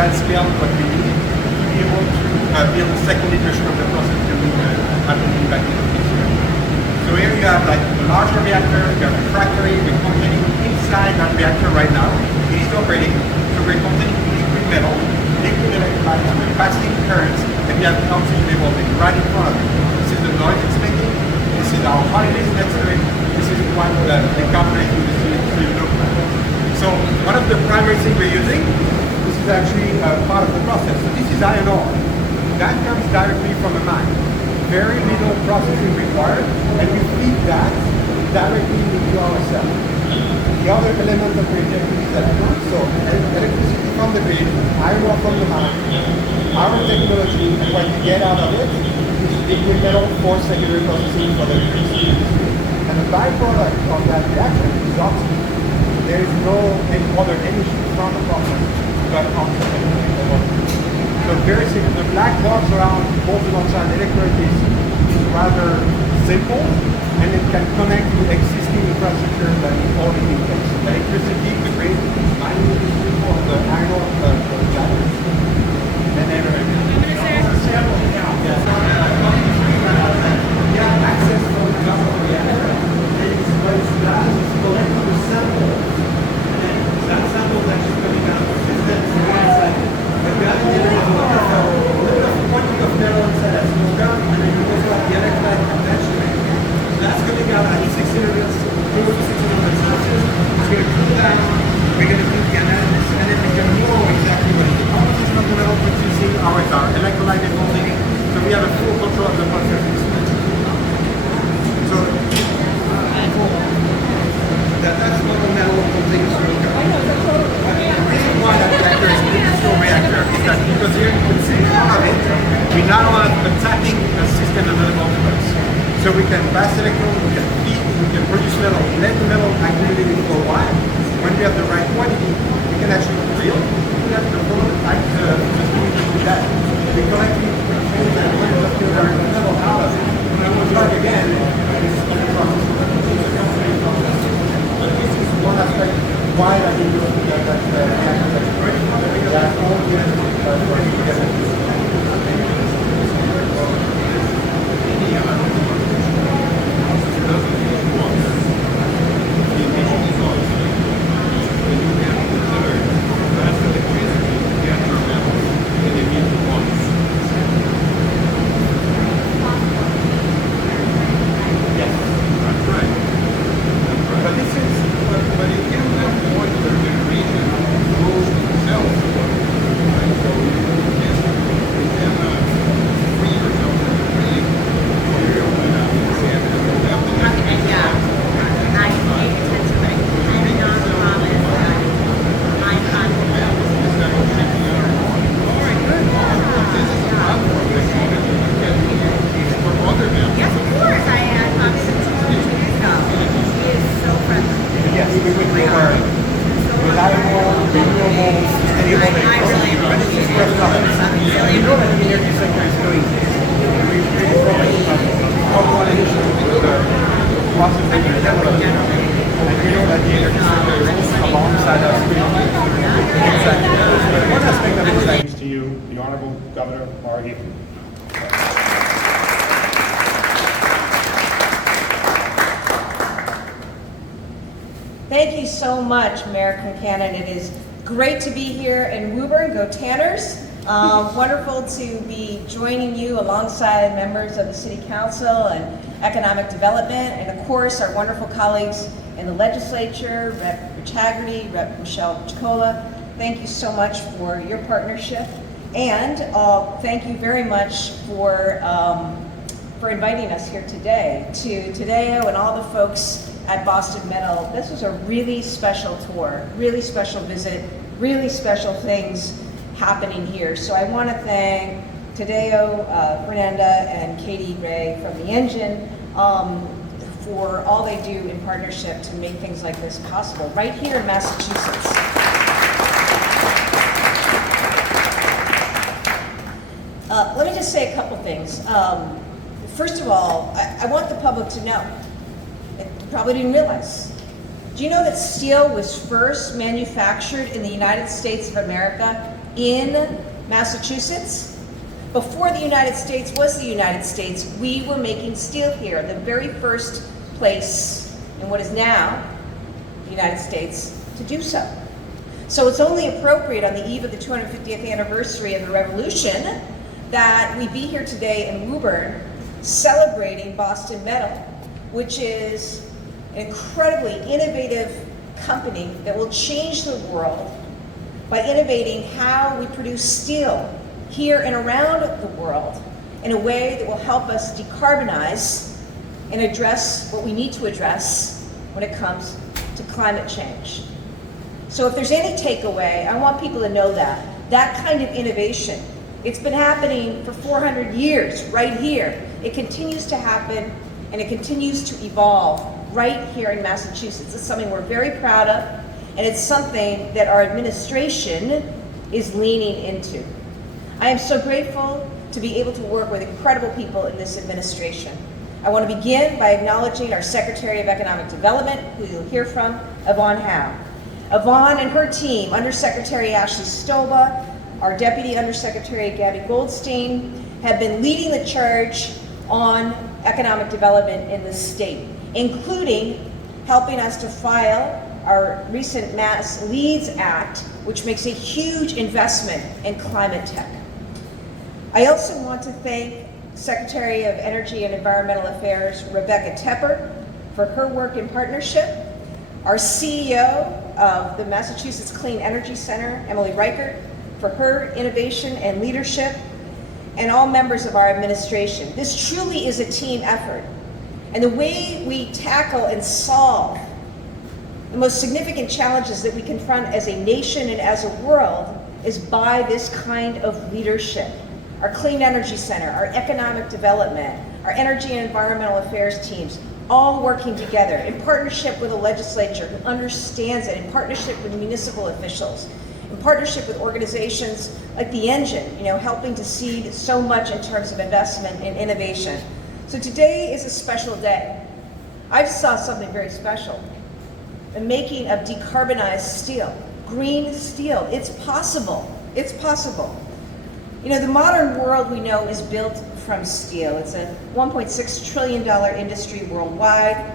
that scale what we need to be able to build a second iteration of the process happening back in this year. So here you have like the larger reactor, you have the refractory, we're containing inside that reactor right now. It is operating, so we're containing liquid metal, liquid electrolytes, we're passing currents, and you have the oxygen evolving right in front of it. This is the noise it's making, this is our holidays next to it, this is what the calculating the CO2 look like. So one of the primary things we're using, this is actually part of the process. So this is iron ore. That comes directly from a mine. Very little processing required, and we feed that directly into our cell. The other element that we're injecting is electrons, so electricity from the grid, iron ore from the mine, our technology, and what you get out of it is liquid metal for secondary processing for the electricity. And the byproduct of that reaction is oxygen. There is no other emission from the process but oxygen. So very simple. The black box around both alongside the electrode is rather simple, and it can connect to existing infrastructure that is already in place. Electricity, the grid, mining industry for the iron ore batteries, and everything. Yeah, access for the government reactor. What it's done is collecting the sample, and then that sample is actually coming out of the system. But we have to get a little quantity of metal inside that small gun, and then you also have the electrolyte convention. That's coming out at 600, close to 600 Celsius. It's going to cool down. We're going to do the analysis, and then we can know exactly what it is. Composition of the metal producing our electrolyte evolving. So we have a full control of the process. So that's what the metal contains silicon. The reason why that reactor is an industrial reactor is that because here you can see part of it, we now are attacking a system of the multiples. So we can pass electrons, we can feed, we can produce metal, let the metal accumulate for a while. When we have the right quantity, we can actually drill. We have the prototype just doing that. We collect it, and then when we get the metal out of it, and we'll start again, it's a process. One aspect why I think that reactor is great, that all units working together. Thanks to you, the Honorable Governor Healey. Thank you so much, Mayor Concannon. It is great to be here in Woburn. Go Tanners. Wonderful to be joining you alongside members of the City Council and Economic Development, and of course our wonderful colleagues in the legislature, Rep. Rich Haggerty, Rep. Michelle Chicola. Thank you so much for your partnership, and thank you very much for inviting us here today. To Tadeo and all the folks at Boston Metal, this was a really special tour, really special visit, really special things happening here. So I want to thank Tadeo, Fernanda, and Katie Ray from the Engine for all they do in partnership to make things like this possible right here in Massachusetts. Let me just say a couple things. First of all, I want the public to know, you probably didn't realize, do you know that steel was first manufactured in the United States of America in Massachusetts. Before the United States was the United States, we were making steel here, the very first place in what is now the United States to do so. So it's only appropriate on the eve of the 250th anniversary of the Revolution that we be here today in Woburn celebrating Boston Metal, which is an incredibly innovative company that will change the world by innovating how we produce steel here and around the world in a way that will help us decarbonize and address what we need to address when it comes to climate change. So if there's any takeaway, I want people to know that kind of innovation, it's been happening for 400 years right here. It continues to happen and it continues to evolve right here in Massachusetts. It's something we're very proud of, and it's something that our administration is leaning into. I am so grateful to be able to work with incredible people in this administration. I want to begin by acknowledging our Secretary of Economic Development, who you'll hear from, Yvonne Howe. Yvonne and her team, Undersecretary Ashley Stoba, our Deputy Undersecretary Gabby Goldstein, have been leading the charge on economic development in the state, including helping us to file our recent Mass Leads Act, which makes a huge investment in climate tech. I also want to thank Secretary of Energy and Environmental Affairs, Rebecca Tepper, for her work in partnership, our CEO of the Massachusetts Clean Energy Center, Emily Reichert, for her innovation and leadership, and all members of our administration. This truly is a team effort. And the way we tackle and solve the most significant challenges that we confront as a nation and as a world is by this kind of leadership. Our Clean Energy Center, our economic development, our energy and environmental affairs teams, all working together in partnership with a legislature who understands it, in partnership with municipal officials, in partnership with organizations like the Engine, helping to seed so much in terms of investment and innovation. So today is a special day. I saw something very special. The making of decarbonized steel, green steel. It's possible. It's possible. The modern world we know is built from steel. It's a $1.6 trillion industry worldwide.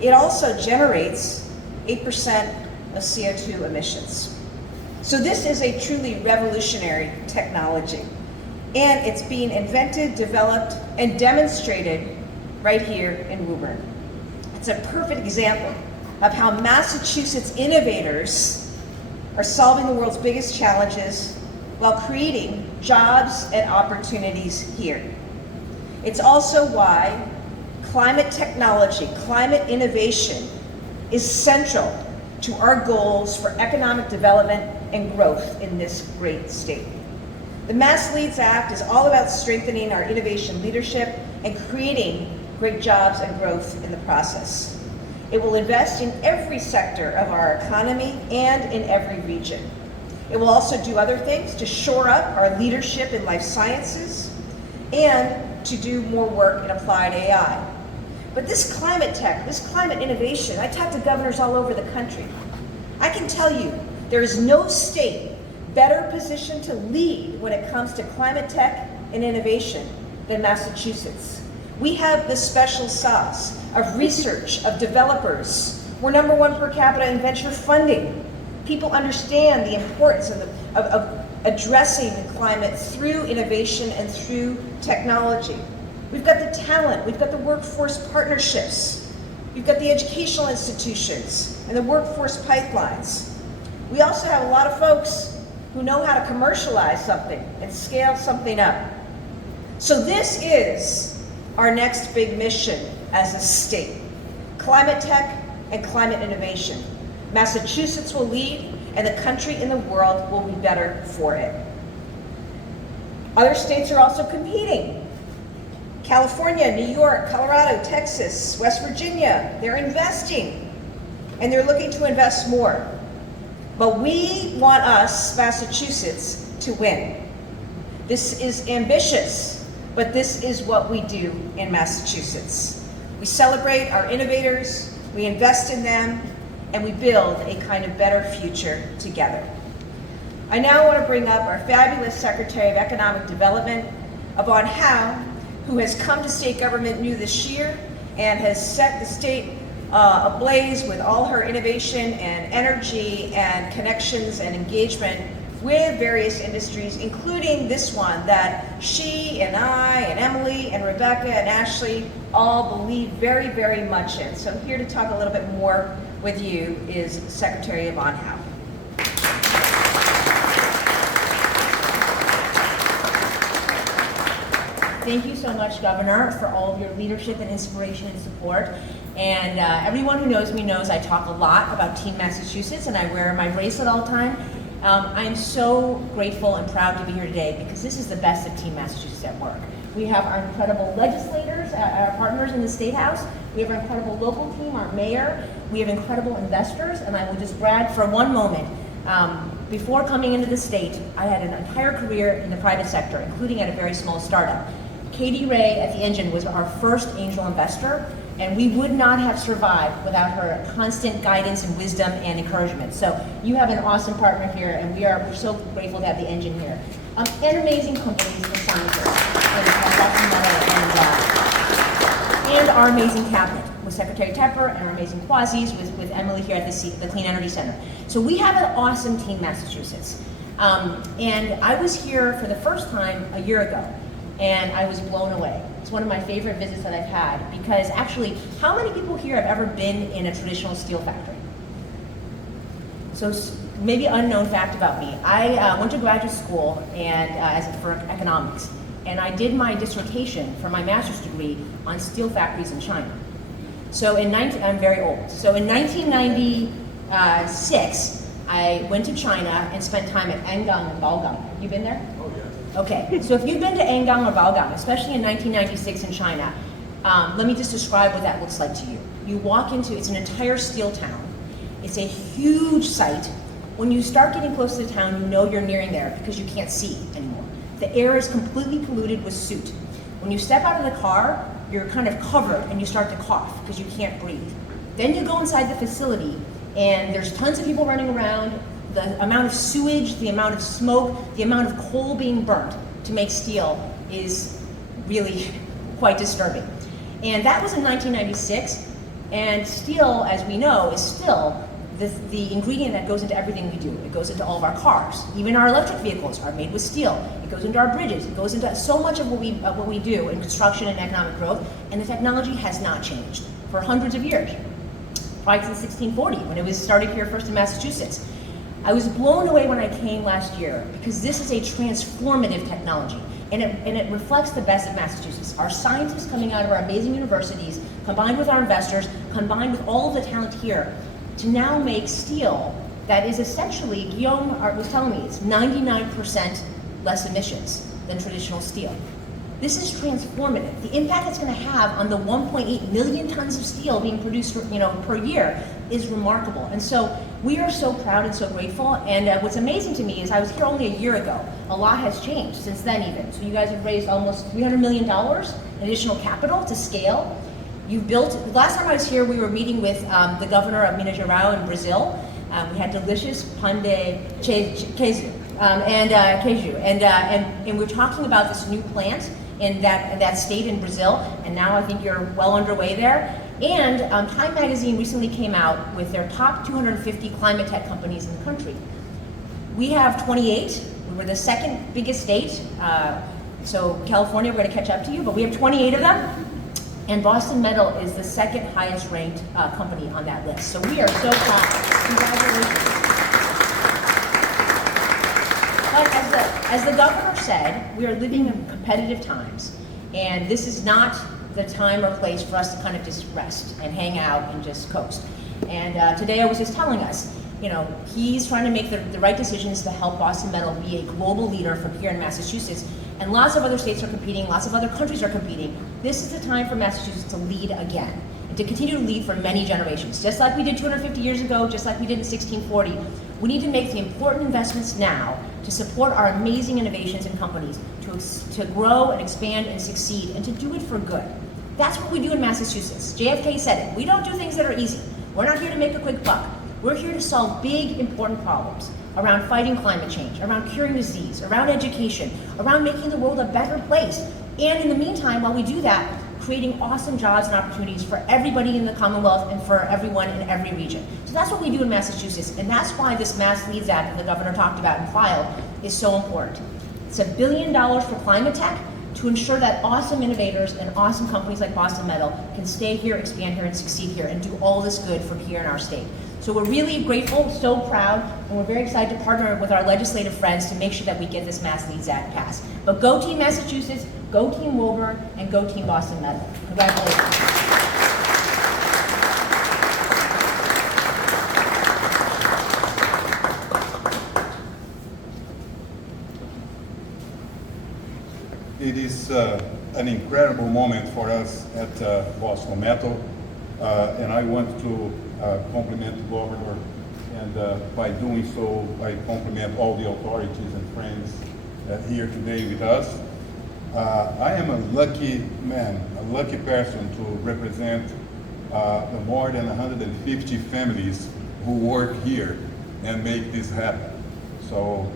It also generates 8% of CO2 emissions. So this is a truly revolutionary technology. And it's being invented, developed, and demonstrated right here in Woburn. It's a perfect example of how Massachusetts innovators are solving the world's biggest challenges while creating jobs and opportunities here. It's also why climate technology, climate innovation is central to our goals for economic development and growth in this great state. The Mass Leads Act is all about strengthening our innovation leadership and creating great jobs and growth in the process. It will invest in every sector of our economy and in every region. It will also do other things to shore up our leadership in life sciences and to do more work in applied AI. But this climate tech, this climate innovation, I talk to governors all over the country. I can tell you there is no state better positioned to lead when it comes to climate tech and innovation than Massachusetts. We have the special sauce of research, of developers. We're #1 per capita in venture funding. People understand the importance of addressing the climate through innovation and through technology. We've got the talent, we've got the workforce partnerships, we've got the educational institutions and the workforce pipelines. We also have a lot of folks who know how to commercialize something and scale something up. So this is our next big mission as a state: climate tech and climate innovation. Massachusetts will lead, and the country and the world will be better for it. Other states are also competing. California, New York, Colorado, Texas, West Virginia, they're investing, and they're looking to invest more. But we want us, Massachusetts, to win. This is ambitious, but this is what we do in Massachusetts. We celebrate our innovators, we invest in them, and we build a kind of better future together. I now want to bring up our fabulous Secretary of Economic Development, Yvonne, who has come to state government new this year and has set the state ablaze with all her innovation and energy and connections and engagement with various industries, including this one that she and I and Emily and Rebecca and Ashley all believe very, very much in. So here to talk a little bit more with you is Secretary Yvonne Howe. Thank you so much, Governor, for all of your leadership and inspiration and support. And everyone who knows me knows I talk a lot about Team Massachusetts, and I wear my bracelet all the time. I'm so grateful and proud to be here today because this is the best of Team Massachusetts at work. We have our incredible legislators, our partners in the State House. We have our incredible local team, our mayor. We have incredible investors, and I will just brag for one moment. Before coming into the state, I had an entire career in the private sector, including at a very small startup. Katie Ray at the Engine was our first angel investor, and we would not have survived without her constant guidance and wisdom and encouragement. So you have an awesome partner here, and we're so grateful to have the Engine here. And amazing companies and scientists, and our amazing cabinet with Secretary Tepper and our amazing quasis with Emily here at the Clean Energy Center. So we have an awesome Team Massachusetts. And I was here for the first time a year ago, and I was blown away. It's one of my favorite visits that I've had because actually, how many people here have ever been in a traditional steel factory? So maybe unknown fact about me. I went to graduate school for economics, and I did my dissertation for my master's degree on steel factories in China. So I'm very old. So in 1996, I went to China and spent time at Angang and Baogang. You been there? Oh, yes. Okay, so if you've been to Angang or Baogang, especially in 1996 in China, let me just describe what that looks like to you. You walk into, it's an entire steel town. It's a huge site. When you start getting close to the town, you know you're nearing there because you can't see anymore. The air is completely polluted with soot. When you step out of the car, you're kind of covered and you start to cough because you can't breathe. Then you go inside the facility and there's tons of people running around. The amount of sewage, the amount of smoke, the amount of coal being burnt to make steel is really quite disturbing. And that was in 1996, and steel, as we know, is still the ingredient that goes into everything we do. It goes into all of our cars. Even our electric vehicles are made with steel. It goes into our bridges. It goes into so much of what we do in construction and economic growth, and the technology has not changed for hundreds of years. Probably since 1640, when it was started here first in Massachusetts. I was blown away when I came last year because this is a transformative technology, and it reflects the best of Massachusetts. Our scientists coming out of our amazing universities, combined with our investors, combined with all of the talent here, to now make steel that is essentially, Guillaume was telling me, it's 99% less emissions than traditional steel. This is transformative. The impact it's going to have on the 1.8 million tons of steel being produced, per year is remarkable. And so we are so proud and so grateful. And what's amazing to me is I was here only a year ago. A lot has changed since then even. So you guys have raised almost $300 million in additional capital to scale. You've built, last time I was here, we were meeting with the governor of Minas Gerais in Brazil. We had delicious pão de queijo, and we're talking about this new plant in that state in Brazil, and now I think you're well underway there. And Time Magazine recently came out with their top 250 climate tech companies in the country. We have 28. We're the second biggest state. So California, we're going to catch up to you, but we have 28 of them. And Boston Metal is the second highest ranked company on that list. So we are so proud. Congratulations. But as the governor said, we are living in competitive times, and this is not the time or place for us to kind of just rest and hang out and just coast. And today I was just telling us, he's trying to make the right decisions to help Boston Metal be a global leader from here in Massachusetts. And lots of other states are competing, lots of other countries are competing. This is the time for Massachusetts to lead again, and to continue to lead for many generations. Just like we did 250 years ago, just like we did in 1640, we need to make the important investments now to support our amazing innovations and companies to grow and expand and succeed, and to do it for good. That's what we do in Massachusetts. JFK said it. We don't do things that are easy. We're not here to make a quick buck. We're here to solve big, important problems. around fighting climate change, around curing disease, around education, around making the world a better place. And in the meantime, while we do that, creating awesome jobs and opportunities for everybody in the Commonwealth and for everyone in every region. So that's what we do in Massachusetts, and that's why this Mass Leads Act that the governor talked about and filed is so important. It's $1 billion for climate tech to ensure that awesome innovators and awesome companies like Boston Metal can stay here, expand here, and succeed here, and do all this good for here in our state. So we're really grateful, so proud, and we're very excited to partner with our legislative friends to make sure that we get this Mass Leads Act passed. But go Team Massachusetts, go Team Woburn, and go Team Boston Metal. Congratulations. It is an incredible moment for us at Boston Metal, and I want to compliment the governor, and by doing so, I compliment all the authorities and friends here today with us. I am a lucky man, a lucky person to represent the more than 150 families who work here and make this happen. So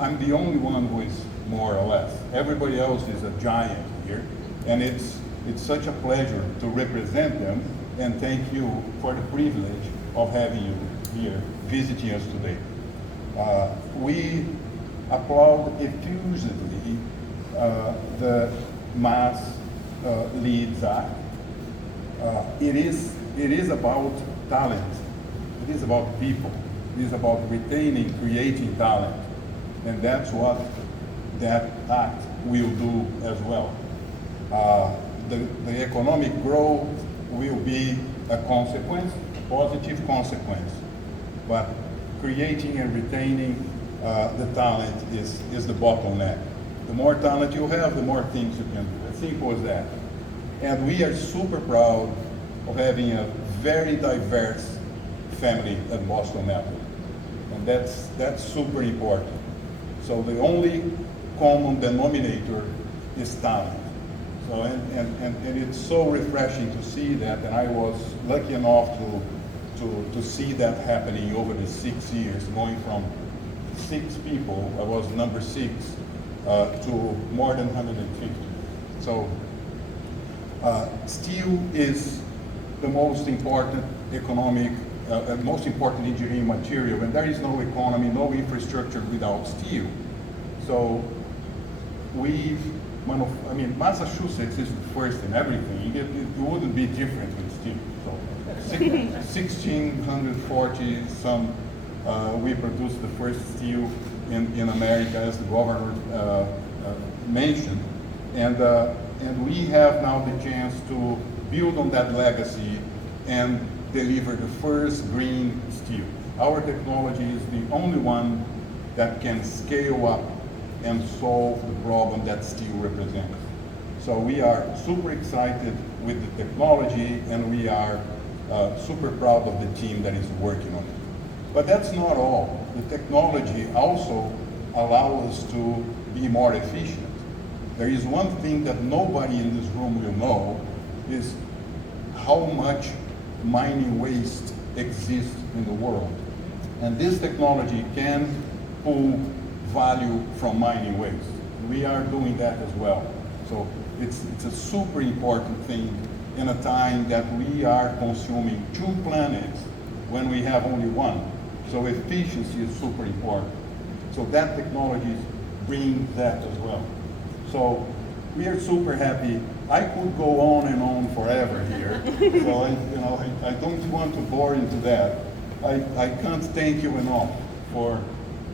I'm the only one who is more or less. Everybody else is a giant here, and it's such a pleasure to represent them, and thank you for the privilege of having you here visiting us today. We applaud effusively the Mass Leads Act. It is about talent. It is about people. It is about retaining, creating talent, and that's what that act will do as well. The economic growth will be a consequence, a positive consequence, but creating and retaining the talent is the bottleneck. The more talent you have, the more things you can do. As simple as that. And we are super proud of having a very diverse family at Boston Metal, and that's super important. So the only common denominator is talent. So and it's so refreshing to see that, and I was lucky enough to see that happening over the 6 years, going from 6 people, I was number 6, to more than 150. So steel is the most important economic, most important engineering material, and there is no economy, no infrastructure without steel. So Massachusetts is first in everything. It wouldn't be different with steel. So 1640 some, we produced the first steel in America, as the governor mentioned, and we have now the chance to build on that legacy and deliver the first green steel. Our technology is the only one that can scale up and solve the problem that steel represents. So we are super excited with the technology, and we are super proud of the team that is working on it. But that's not all. The technology also allows us to be more efficient. There is one thing that nobody in this room will know, is how much mining waste exists in the world. And this technology can pull value from mining waste. We are doing that as well. So it's a super important thing in a time that we are consuming 2 planets when we have only one. So efficiency is super important. So that technology brings that as well. So we are super happy. I could go on and on forever here. So I don't want to bore into that. I can't thank you enough for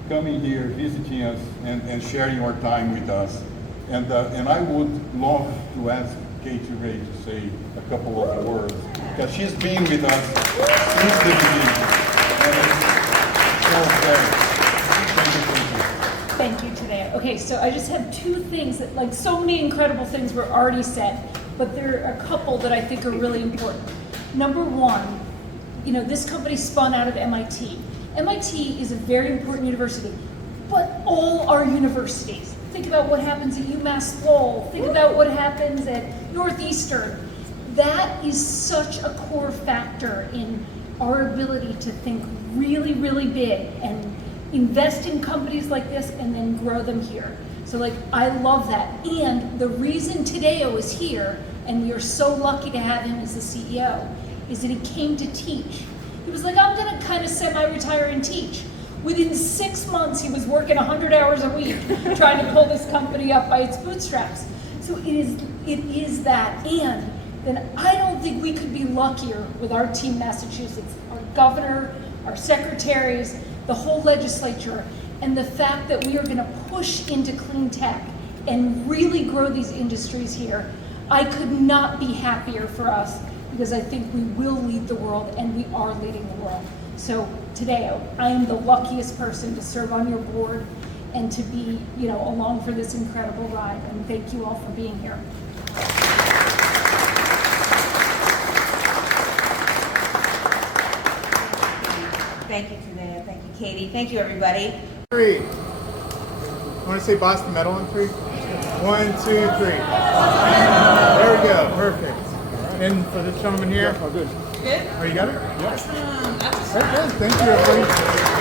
coming here, visiting us, and sharing your time with us. And I would love to ask Katie Ray to say a couple of words, because she's been with us since the beginning. And it's so great. Thank you. Thank you today. Okay, so I just have 2 things that, like, so many incredible things were already said, but there are a couple that I think are really important. Number 1, this company spun out of MIT. MIT is a very important university, but all our universities, think about what happens at UMass Lowell, think about what happens at Northeastern. That is such a core factor in our ability to think really, really big and invest in companies like this and then grow them here. So like, I love that. And the reason Tadeo is here, and we are so lucky to have him as the CEO, is that he came to teach. He was like, I'm gonna kind of semi-retire and teach. Within 6 months, he was working 100 hours a week trying to pull this company up by its bootstraps. So it is that. And then I don't think we could be luckier with our team Massachusetts, our governor, our secretaries, the whole legislature, and the fact that we are gonna push into clean tech and really grow these industries here. I could not be happier for us, because I think we will lead the world, and we are leading the world. So today, I am the luckiest person to serve on your board and to be, along for this incredible ride. And thank you all for being here. Thank you, Tadeo. Thank you, Katie. Thank you, everybody. 3. I want to say Boston Metal on 3. 1, 2, 3. There we go. Perfect. And for this gentleman here. Oh, good. Good? Oh, you got it? Yes. Very good. Thank you, everybody.